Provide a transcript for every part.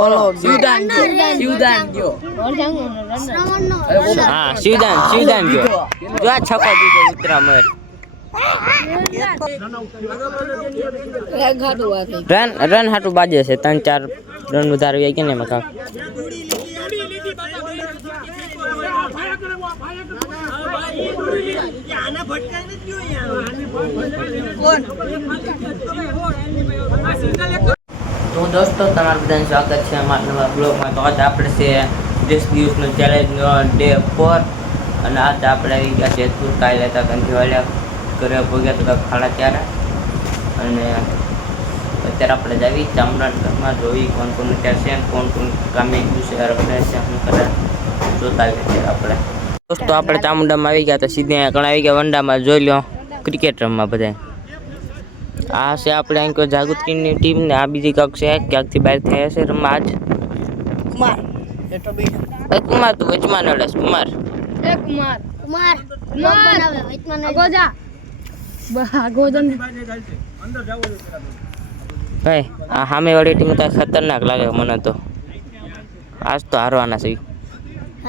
શિવદાન ગયો હા શિવદાન ગયો જો આ છકો દીધો ઉતરા મર રન હાટું બાજે છે 3-4 રન વધારે આવી કે ને મકા તો દોસ્તો તમારું બધાનું સ્વાગત છે અમારા નવા બ્લોગમાં. તો આજે આપણે છે 10 દિવસનો ચેલેન્જનો ડે 4 અને આજે આપણે આવી ગયા જેતપુર. કાલે હતા કંથી વાળ્યા ઘરે ભોગ્યા તો ખાડા ત્યારે અને અત્યારે આપણે જ આવી ચામરાજનગરમાં જોઈ કોણ કોણ અત્યારે છે કોણ કોણ કામે ગયું છે રખડે છે શું કરે જોતા આવીએ આપણે. દોસ્તો આપણે ચામુંડામાં આવી ગયા તો સીધે ઘણા આવી ગયા વંડામાં જોઈ લો ક્રિકેટ રમવા બધા. આ છે આપણે અહીં કોઈ જાગૃતિની ટીમ ને આ બીજી કક છે ક્યાંકથી બહાર થયા છે રમવા આજ કુમાર તો વચમાં નડસ કુમાર ભાઈ આ સામે વાળી ટીમ તો ખતરનાક લાગે મને તો. આજ તો હારવાના છે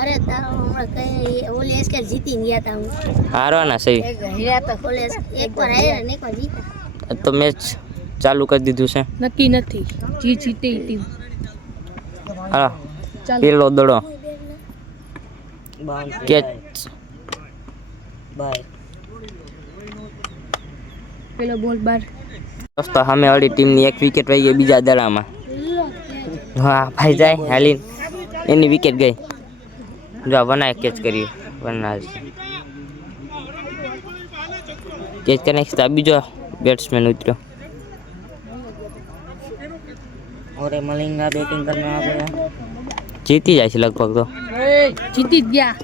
અરે તારો હમણાં કઈ ઓલી એસકે જીતી ગયા તા હું હારવાના છે હીરા તો કોલેજ એકવાર હાર્યા ને એકવાર જીતા તો મેચ ચાલુ કરી દીધું છે નક્કી નથી જી જીતે ટીમ હા પેલો દડો કેચ બાય પેલો બોલ બાર. દોસ્તો સામે વાળી ટીમની એક વિકેટ વહી ગઈ બીજા દડામાં. હા ભાઈ જાય હાલીન એની વિકેટ ગઈ. જો વનાએ કેચ કરી વના કેચ કરીને બીજો બેટ્સમેન ઉતર્યો. और मलिंगा बैटिंग करने आ गया जीती જાય છે લગભગ તો જીતી જ ગયા.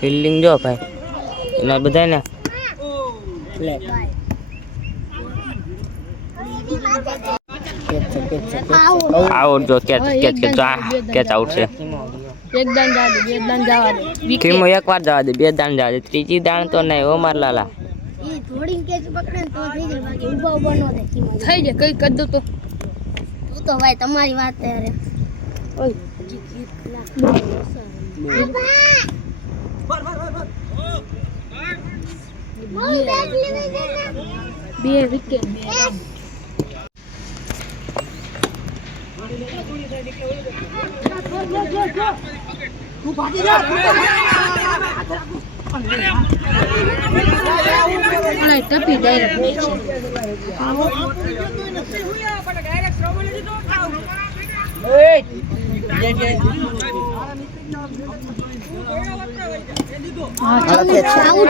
ફિલ્ડિંગ જો ભાઈ એના બધા ને આઉટ જો કેચ આઉટ છે. એક દાન જવા દે બે દાન જવા દે કેમ એક વાર જવા દે બે દાન જવા દે ત્રીજી દાન તો નહીં ઓ માર લાલા ઈ થોડી કેચ પકડે ને તો થઈ જાય બાકી ઊભા નો દે થઈ જાય કઈ કર દો તો તું તો ભાઈ તમારી વાત છે અરે ઓય બે વિકેટ બે રન. તું ભાગી જા ટપી ડાયરેક્ટ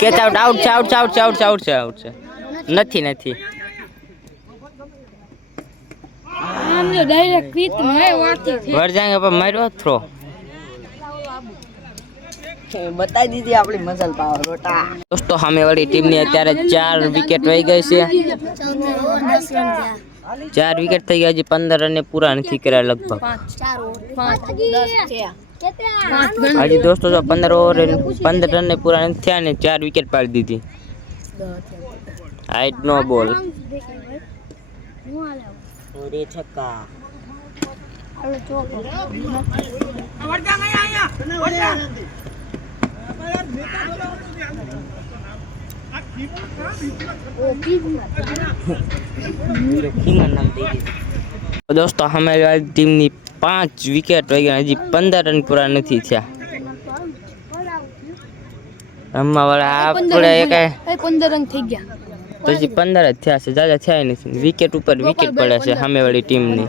કેચ આઉટ છે નથી ડાયરેક્ટ ક્વિક મે વાતી વર જાંગે પર માર્યો થ્રો બતાઈ દીધી આપણી મસલ પાવર રોટા. દોસ્તો સામે વાળી ટીમની અત્યારે 4 વિકેટ વહી ગઈ છે 4 વિકેટ થઈ ગયા હજી 15 રન પૂરા નથી કર્યા લગભગ 5 હજી દોસ્તો જો 15 રન પૂરા નથી થયા ને 4 વિકેટ પાડી દીધી. હાઈટ નો બોલ ઓરે છક્કા દોસ્તો અમારી વાળી ટીમની 5 વિકેટ વહી ગયા હજી 15 રન પૂરા નથી થયા. રમવા વાળા આપણે 15 રન થઈ ગયા તો હજી 15 જ થયા છે જાજા થયા નથી. વિકેટ ઉપર વિકેટ પડે છે સામે વાળી ટીમની.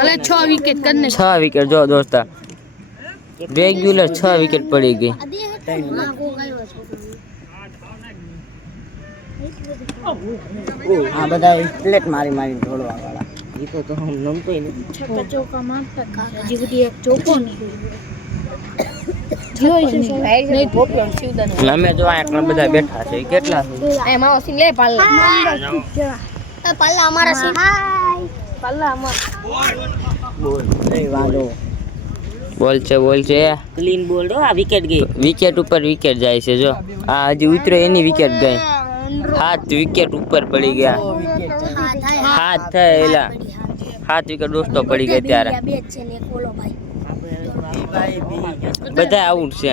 અલે 6 વિકેટ કરને 6 વિકેટ જો દોસ્તા રેગ્યુલર 6 વિકેટ પડી ગઈ. આ બધા પ્લેટ મારી ઢોળવા વાળા ઈ તો હમ નમતોય નથી. છક્કા ચોકા મારતા હજી સુધી એક ચોકો નહીં અમે જો આટલા બધા બેઠા છે કેટલા એ માવો સિંગ લે પાલ્લા પાલ્લા અમારા છે પાલ્લા અમાર બોલ એ વાલો બોલ છે ક્લીન બોલ્ડ હો, આ વિકેટ ગઈ. વિકેટ ઉપર વિકેટ જાય છે જો આ હજી ઉતરો એની વિકેટ ગઈ 7 વિકેટ ઉપર પડી ગયા હાથ થાય એલા 7 વિકેટ દોસ્તો પડી ગઈ ત્યારે બે જ છે ને એક ઓલો ભાઈ બધા આઉટ છે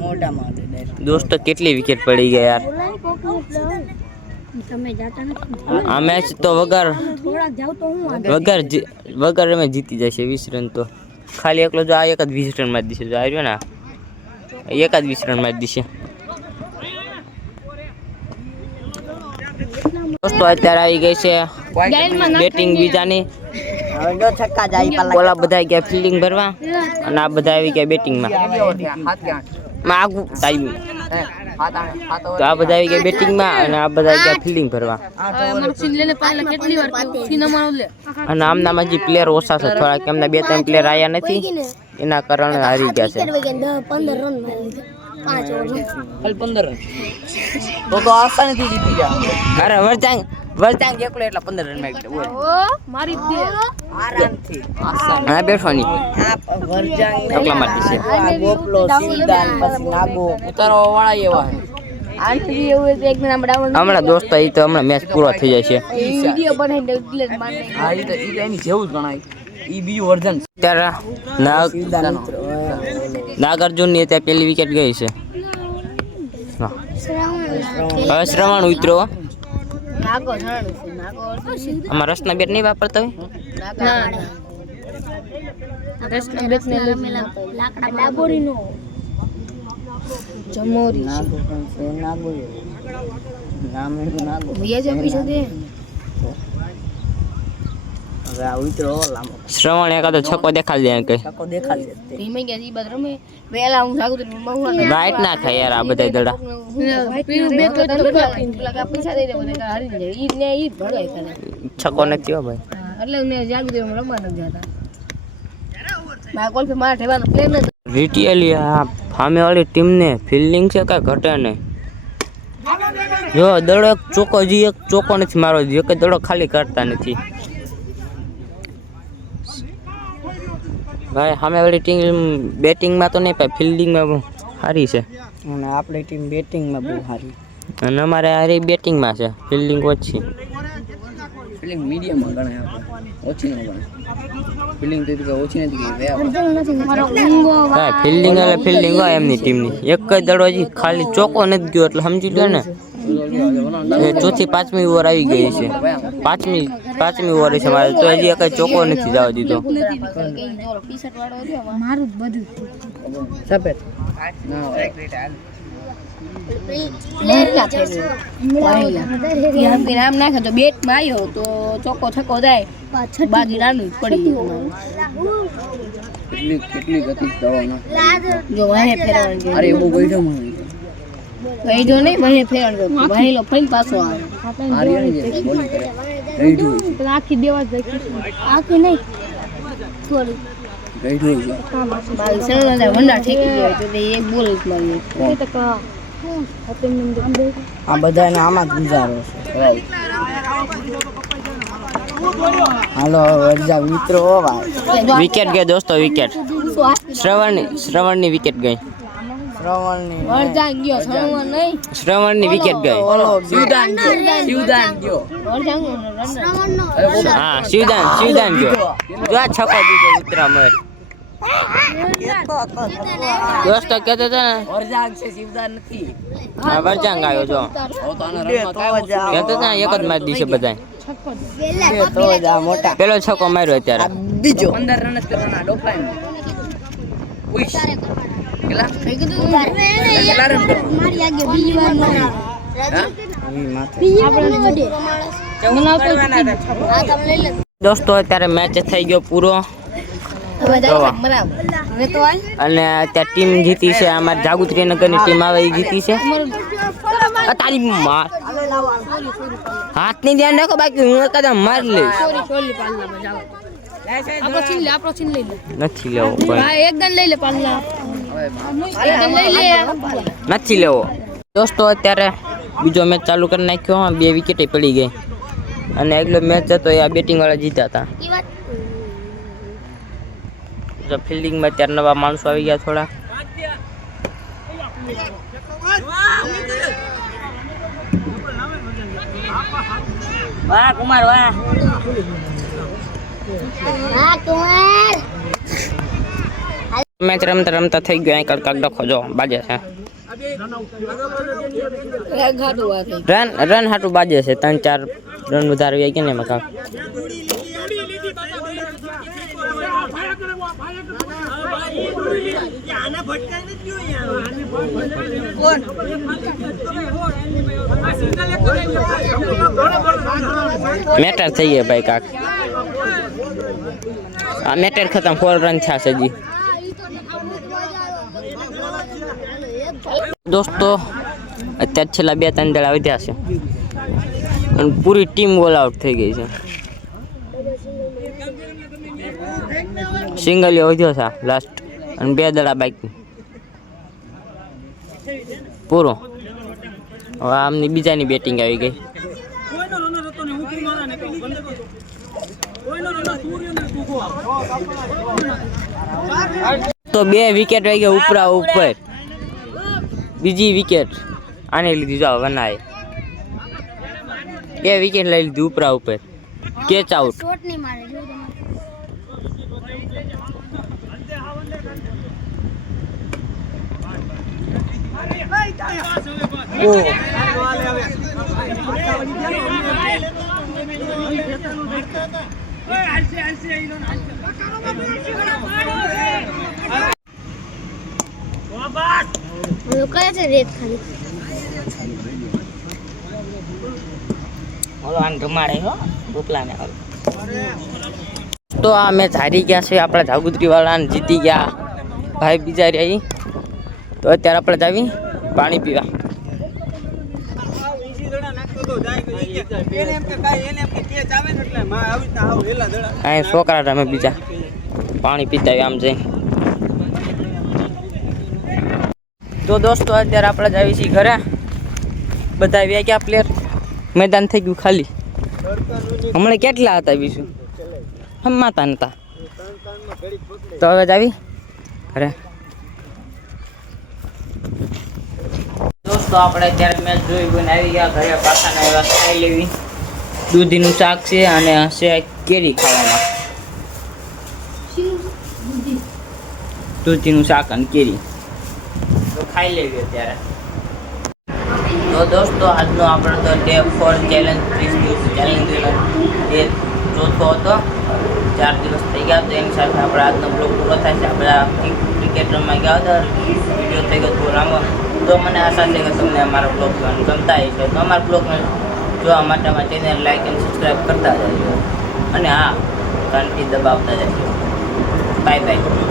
મોટા માટે દોસ્તો કેટલી વિકેટ પડી ગયા યાર તમે જાતા નથી આ મેચ તો વગર જાવ તો હું વગર અમે જીતી જશે 20 રન તો ખાલી એકલો જો આ એક જ 20 રન માં જ દીશે જો આવ્યો ને એક જ 20 રન માં જ દીશે દોસ્તો અત્યારે આવી ગઈ છે બેટિંગ બીજાની હવે જો છક્કા જાય પાલા ઓલા બધા ગયા ફિલ્ડિંગ ભરવા અને આ બધા આવી ગયા બેટિંગ માં આગુ ટાઈમ તો આ બધા આવી ગયા બેટિંગ માં અને આ બધા ગયા ફિલ્ડિંગ ભરવા અને આમના હજી પ્લેયર ઓછા છે થોડા કે એમના 2-3 પ્લેયર આયા નથી એના કારણે હારી ગયા છે 15 રન મારી 5 ઓવર 15 રન તો આસાનીથી જીતી ગયા. અરે વરચાંગ એકલો એટલા 15 રન મારી બોલ મારી દે આરામથી હા બેઠવાની આ વરજાંગ એકલા મારી છે આ ગોપલો સિંદાન પછી નાગો ઉતારો વાળા એવા આંતરી એવું તો એક નામ ડાઉન હમણાં દોસ્તો એ તો હમણાં મેચ પૂરો થઈ જાય છે વિડિયો બનાવીને ડિલીટ મારી હા ઈ તો એની જેવું જ ગણાય ઈ બીજું વર્ઝન ત્યારે નાગાર્જુન ની અત્યારે પહેલી વિકેટ ગઈ છે હા. હવે શ્રવણ ઉતરો નાગો જાણું છે નાગો આમાં રસના બેટ નહીં વાપરતા હોય ના રસના બેટ ને લાકડા ડાબોરીનો જમોરી નાગો પણ છે નાગો નામ એનું નાગો વિયા જ આપી શકે હવે આ ઉતરો લાંબો શ્રવણ એકાદો છક્કો દેખાડી દે કઈ છક્કો દેખાડી દે ધીમે ગયા ઈ બાદ રમે વેલા હું જાગું તો બહુ રાઈટ ના ખાય યાર આ બધા દડા પીરું બે તો પેલા પૈસા દઈ દે મને હારી જાય ઈ ને ઈ ભળાય કરે છક્કો નથી હો ભાઈ એટલે મેં જાગું તો રમવા ન જતા મારા ગોલ પે માર ઠેવાનો પ્લેન ન રીટિયલી આ સામે વાળી ટીમને ફિલ્ડિંગ છે કાંઈ ઘટે નહીં જો દડો એક ચોકો નથી મારો એક દડો ખાલી કરતા નથી ભાઈ સામે વાળી ટીમ બેટિંગમાં તો નહીં પણ ફિલ્ડિંગમાં બહુ સારી છે અને આપણી ટીમ બેટિંગમાં બહુ સારી અને અમારે હારી બેટિંગમાં છે ફિલ્ડિંગ ઓછી ફિલ્ડિંગ મીડિયમમાં ગણાય આપણે ઓછી ન ગણાય ફિલ્ડિંગ તો ઓછી નથી કે મારો ઊંઘો હા ફિલ્ડિંગ એટલે ફિલ્ડિંગ હોય એમની ટીમની એક જ દડો હજી ખાલી ચોકો નથી ગયો એટલે સમજી લો ને એ ચોથી 5મી ઓવર આવી ગઈ છે 5મી ઓવર છે મારે તો હજી એક ચોકો નથી જવા દીધો ટી-શર્ટ વાળો રહ્યો મારું જ બધું સફેદ નામ નાખે તો બેટ માં આવ્યો તો ચોખ્ખો છક્કો જાય બાકી નાનું પડી કેટલી ગતિ દવાનો જો વાહે ફેરવાનું અરે બહુ ગઈઢો મને ગઈઢો નહીં વાહે ફેરવાનું વાહેલો ફરીને પાછો આવે આર્યન બોલી કરે ગઈઢો આખી દેવા જ આખી નહીં થોડી ગઈઢો મારી સરળ વંડા ઠેકી ગયો તો એક બોલ જ મારી આ બધાને આમાં જ ગુજારો છે હાલો વરજા મિત્રો ભાઈ વિકેટ ગઈ દોસ્તો વિકેટ શ્રવણની વિકેટ ગઈ શ્રવણની વરજાંગ ગયો સરવણ નહીં શ્રવણની વિકેટ ગઈ ઓલો શિવદાન ગયો વરજાંગ હા શિવદાન ગયો જો આ છક્કો દીધો ઉતરા મર દોસ્તો કહેતો હતો ને વરજાંગ છે શિવદાન નથી હા વરજાંગ આવ્યો જો કહેતો હતો ને એક જ મારી દીશે બધાય તો જા મોટા પેલો છક્કો માર્યો અત્યારે બીજો 15 રન જ કરવાના ડોફાઈન ઉઈશ કેટલા રન મારી આગે બીજી વાર દોસ્તો અત્યારે મેચ થઈ ગયો પૂરો અને અત્યારે ટીમ જીતી છે અમારી જાગૃતિ નગરની ટીમ આવે એ જીતી છે તારી માર હાથ ની ધ્યાન રાખો બાકી હું કદમ મારી લઈશ નથી લેવો નથી લેવો દોસ્તો અત્યારે બીજો મેચ ચાલુ કરી નાખ્યો 2 વિકેટ પડી ગઈ અને એકલો મેચ હતો એ આ બેટિંગ વાળા જીત્યા હતા જો ફિલ્ડિંગમાં અત્યારે નવા માણસો આવી ગયા થોડા. વાહ કુમાર વાહ. મેચ રમતા રમતા થઈ ગયો. અહીં કાંક ડખો જો બાજે છે. રન હાટું બાજે છે. 3-4 રન વધારે આવી ગયા ને એમાં કાંક. મેટર થઈ ગયા ભાઈ કાંક. આ મેટર ખતમ. 4 રન થયા છે હજી. દોસ્તો અત્યારે છેલ્લા 2-3 દડા વધ્યા છે અને પૂરી ટીમ ઓલ આઉટ થઈ ગઈ છે. સિંગલિયો વધ્યો છે લાસ્ટ અને 2 દડા બાકી પૂરો. હવે આમની બીજાની બેટિંગ આવી ગઈ. તો 2 વિકેટ આવી ગયા ઉપરા ઉપર. બીજી વિકેટ આને લીધી. જાઓ વનાય 2 વિકેટ લઈ લીધી ઉપરા ઉપર. Catch out. તો આ મેચ હારી ગયા છે આપણા જાગૃતિ વાળા ને જીતી ગયા ભાઈ બીજા રહ્યા. તો અત્યારે આપણે જાવી પાણી પીવા. અહીં છોકરા તમે બીજા પાણી પીતા આમ જઈ. તો દોસ્તો અત્યારે આપણે જાવી છીએ ઘરે. બધા આવ્યા ગયા પ્લેયર. મેદાન થઈ ગયું ખાલી. હમણાં કેટલા હતા બીજું હમતા નતા. તો હવે જાવી અરે દોસ્તો આપણે અત્યારે મેચ જોઈ ગઈને આવી ગયા ઘરે. પાછાના એવા ખાઈ લેવી. દૂધીનું શાક છે અને છે કેરી ખાવામાં. દૂધીનું શાક અને કેરી તો ખાઈ લેવી અત્યારે. તો દોસ્તો આજનો આપણો તો ડે 4 ચેલેન્જ 30 દિવસ ચેલેન્જ ડે ચોથો હતો. 4 દિવસ થઈ ગયા. તો એની સાથે આપણે આજનો બ્લોગ પૂરો થાય છે. આપણે ક્રિકેટ રમવા ગયા હતા. વિડીયો થઈ ગયો બહુ લાંબો. તો મને આશા છે કે તમને અમારા બ્લોગ ગમતા હશે. તો અમારા બ્લોગને જોવા માટે અમારા ચેનલ લાઈક અને સબસ્ક્રાઈબ કરતા જજો અને હા ઘંટી દબાવતા જજો. Bye bye.